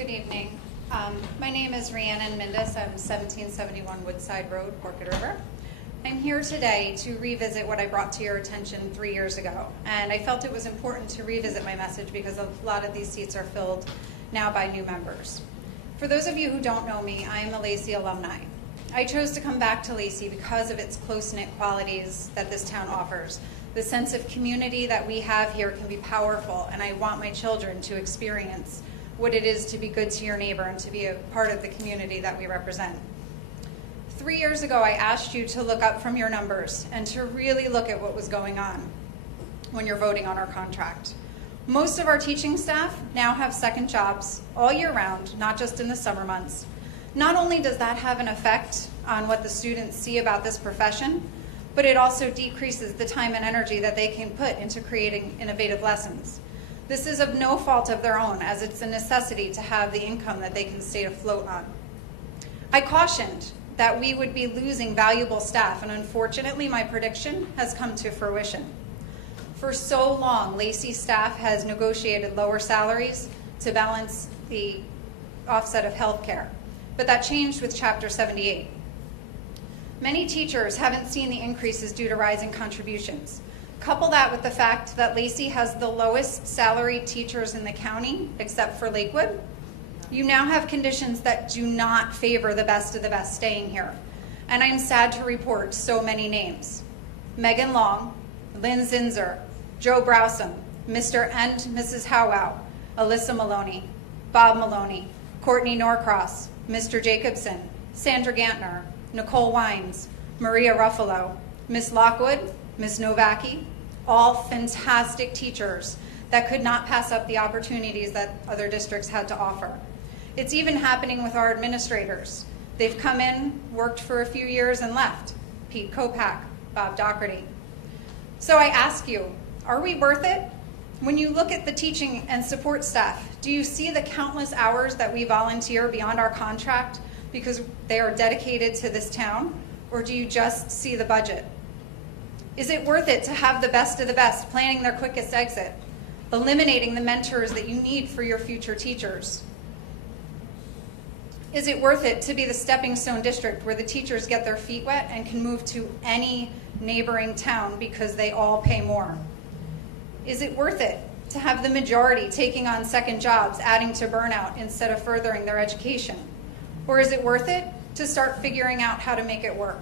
Good evening. My name is Rhiannon Mindus. I'm 1771 Woodside Road, Orchid River. I'm here today to revisit what I brought to your attention 3 years ago. And I felt it was important to revisit my message because a lot of these seats are filled now by new members. For those of you who don't know me, I am a Lacey alumni. I chose to come back to Lacey because of its close-knit qualities that this town offers. The sense of community that we have here can be powerful, and I want my children to experience what it is to be good to your neighbor and to be a part of the community that we represent. 3 years ago, I asked you to look up from your numbers and to really look at what was going on when you're voting on our contract. Most of our teaching staff now have second jobs all year round, not just in the summer months. Not only does that have an effect on what the students see about this profession, but it also decreases the time and energy that they can put into creating innovative lessons. This is of no fault of their own, as it's a necessity to have the income that they can stay afloat on. I cautioned that we would be losing valuable staff, and unfortunately my prediction has come to fruition. For so long, Lacey staff has negotiated lower salaries to balance the offset of health care, but that changed with Chapter 78. Many teachers haven't seen the increases due to rising contributions. Couple that with the fact that Lacey has the lowest salaried teachers in the county, except for Lakewood. You now have conditions that do not favor the best of the best staying here. And I'm sad to report so many names. Megan Long, Lynn Zinzer, Joe Browsome, Mr. and Mrs. Howwow, Alyssa Maloney, Bob Maloney, Courtney Norcross, Mr. Jacobson, Sandra Gantner, Nicole Wines, Maria Ruffalo, Miss Lockwood, Ms. Novaki, all fantastic teachers that could not pass up the opportunities that other districts had to offer. It's even happening with our administrators. They've come in, worked for a few years, and left. Pete Kopak, Bob Doherty. So I ask you, are we worth it? When you look at the teaching and support staff, do you see the countless hours that we volunteer beyond our contract because they are dedicated to this town, or do you just see the budget? Is it worth it to have the best of the best planning their quickest exit, eliminating the mentors that you need for your future teachers? Is it worth it to be the stepping stone district where the teachers get their feet wet and can move to any neighboring town because they all pay more? Is it worth it to have the majority taking on second jobs, adding to burnout instead of furthering their education? Or is it worth it to start figuring out how to make it work?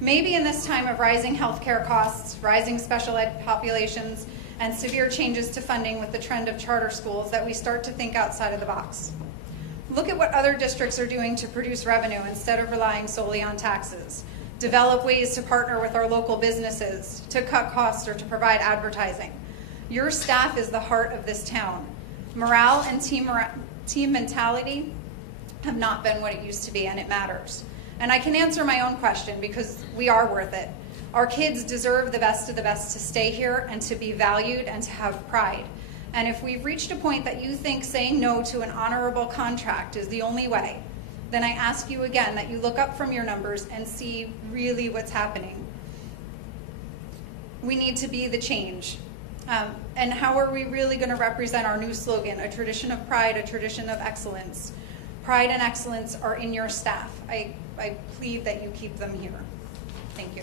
Maybe in this time of rising healthcare costs, rising special ed populations, and severe changes to funding with the trend of charter schools that we start to think outside of the box. Look at what other districts are doing to produce revenue instead of relying solely on taxes. Develop ways to partner with our local businesses, to cut costs, or to provide advertising. Your staff is the heart of this town. Morale and team mentality have not been what it used to be, and it matters. And I can answer my own question because we are worth it. Our kids deserve the best of the best to stay here and to be valued and to have pride. And if we've reached a point that you think saying no to an honorable contract is the only way, then I ask you again that you look up from your numbers and see really what's happening. We need to be the change. And how are we really going to represent our new slogan, a tradition of pride, a tradition of excellence? Pride and excellence are in your staff. I plead that you keep them here. Thank you.